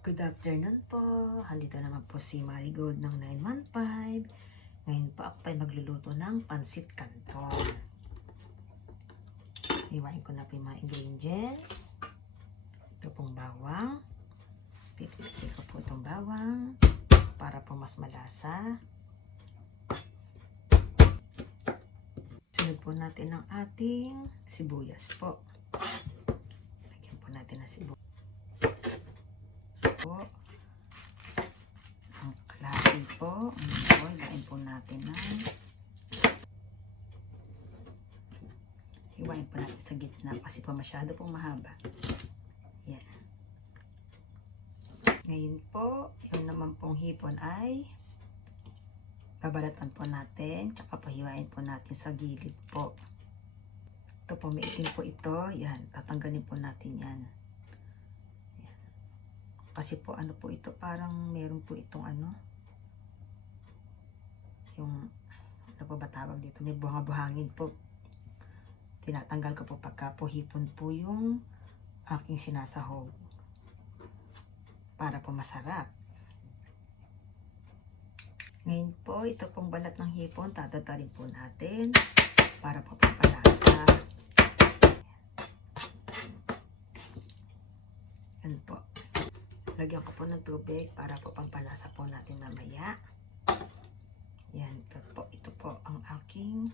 Good afternoon po. Handito naman po si Marigold ng 915. Ngayon po ako pa magluluto ng pansit canton. Iwain ko na po yung mga ingredients. Ito pong bawang. Pipili ko po itong bawang para po mas malasa. Sunod po natin ang ating sibuyas po. Lagyan po natin ng sibuyas po. Ang kalahati po. Po, ilain po natin ng hiwain po natin sa gitna kasi po masyado pong mahaba. Yan. Ngayon po, yung naman pong hipon ay babalatan po natin tsaka pahiwain po natin sa gilid po. Ito po, may itim po ito. Yan, tatanggalin po natin yan. Kasi po ano po ito, parang meron po itong ano, yung, ano po ba tawag dito, may buhang-buhangin po. Tinatanggal ko po pagka po hipon po yung aking sinasahog. Para po masarap. Ngayon po, ito pong balat ng hipon, tatatarin po natin para po pampalasa. Yan po. Lagyan ko po ng tubig para po pampalasa po natin mamaya. Yan, ito po, ito po ang aking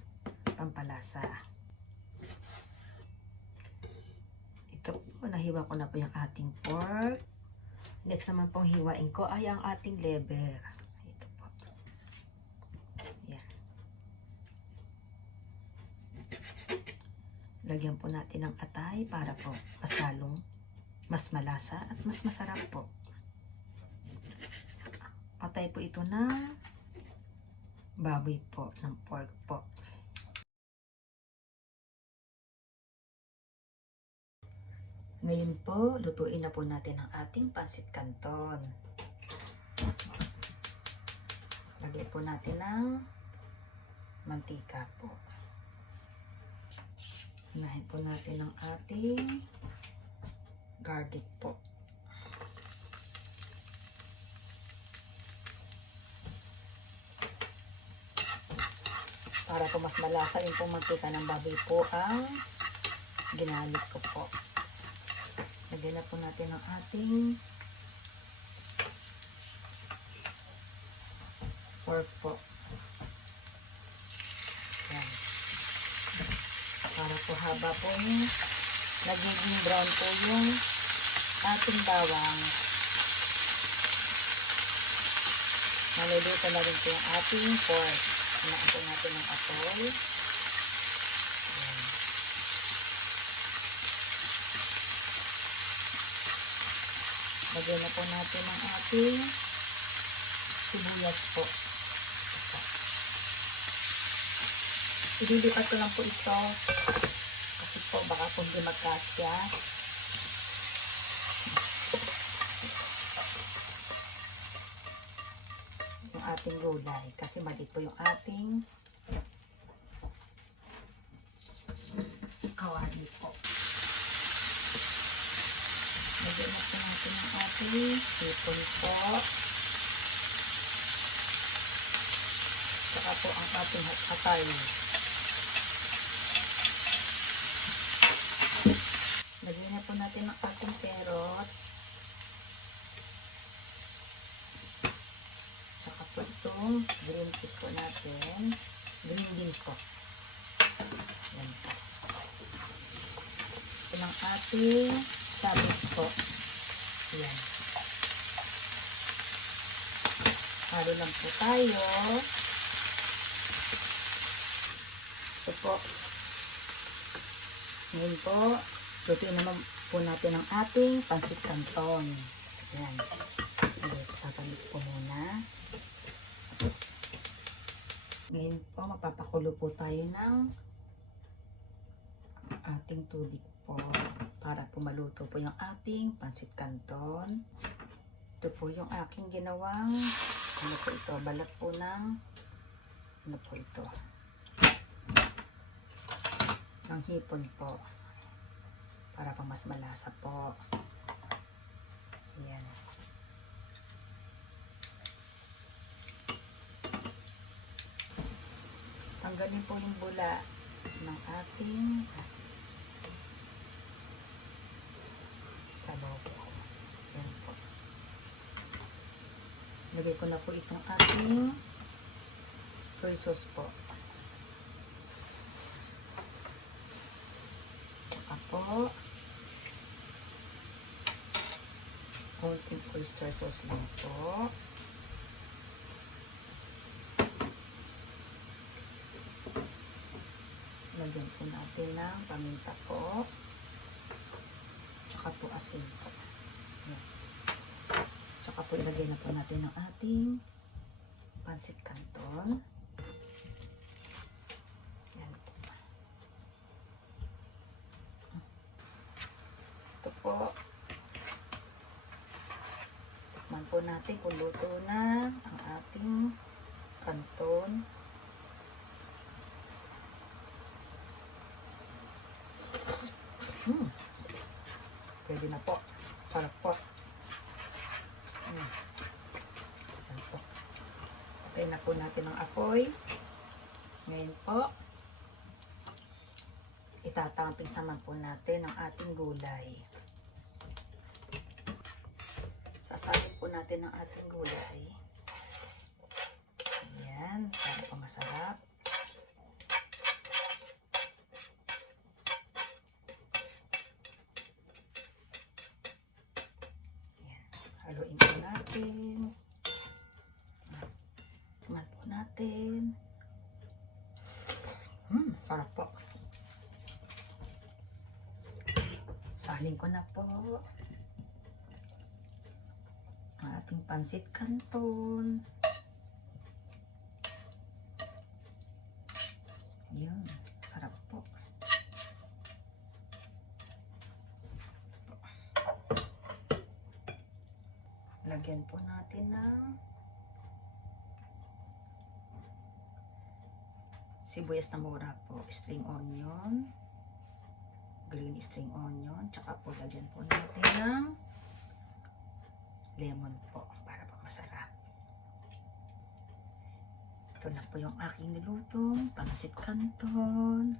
pampalasa. Ito po, nahiwa ko na po yung ating pork. Next naman pong hiwain ko ay ang ating liver. Ito po. Yan. Lagyan po natin ng atay para po mas lalong mas malasa at mas masarap po. Patay po ito na baboy po, ng pork po. Ngayon po, lutuin na po natin ang ating pansit canton. Lagyan po natin ng mantika po. Unahin po natin ang ating garlic po. Para po mas malasa rin po magkita ng baboy po ang ginamit ko po. Lagyan na po natin ang ating pork po. Yan. Para po haba po yung nagiging brown po yung ating bawang. Maluluto na rin po yung ating pork. Hinaan po natin ng. Ayan. Lagyan na po natin ang ating sibuyas po. Ililipat ko lang po ito kasi po baka po hindi magkasya. Ating gulay kasi maliit po yung ating kawali po. Lagyan na po natin ang ating hipon po. Saka po ang ating hatay. Lagyan na po natin ang ating carrots. Saka itong green peas po natin. Green beans po. Yan po. Ito ng ating cabbage po. Yan. Halo lang po tayo. Ito po. Ngayon po, lutuin naman po natin ang ating pansit canton. Ayan. Okay, tatalit po muna. Po, mapapakulo po tayo ng ating tubig po para po maluto po yung ating pansit canton. Ito po yung aking ginawang ano po ito, balat po ng ano po ito ng hipon po para pa mas malasa po. Ayan. Tanggalin po yung bula ng ating sabaw po. Yan po. Lagay ko na po itong ating soy sauce po. Saka po, konting oyster sauce lang po. Lagyan po natin ng paminta po. Tsaka po asin po. Yan. Tsaka po ilagay na po natin ng ating pancit canton. Yan po. Ito po. Tikman po natin kung luto na ang ating canton. Pwede na po. Sarap po. Hmm. Yan po. Patay na po natin ang apoy. Ngayon po, itatampis naman po natin ang ating gulay. Sasalin po natin ang ating gulay. Ayan, para po masarap. Ayan, haluin po natin. Tikman po natin. Hmm, sarap po. Salin ko na po. Ang ating pansit canton. Yun, sarap po. Lagyan po natin ng sibuyas na mura po, string onion, green string onion, tsaka po lagyan po natin ng lemon po para po masarap. Ito na po yung aking nilutong pansit canton.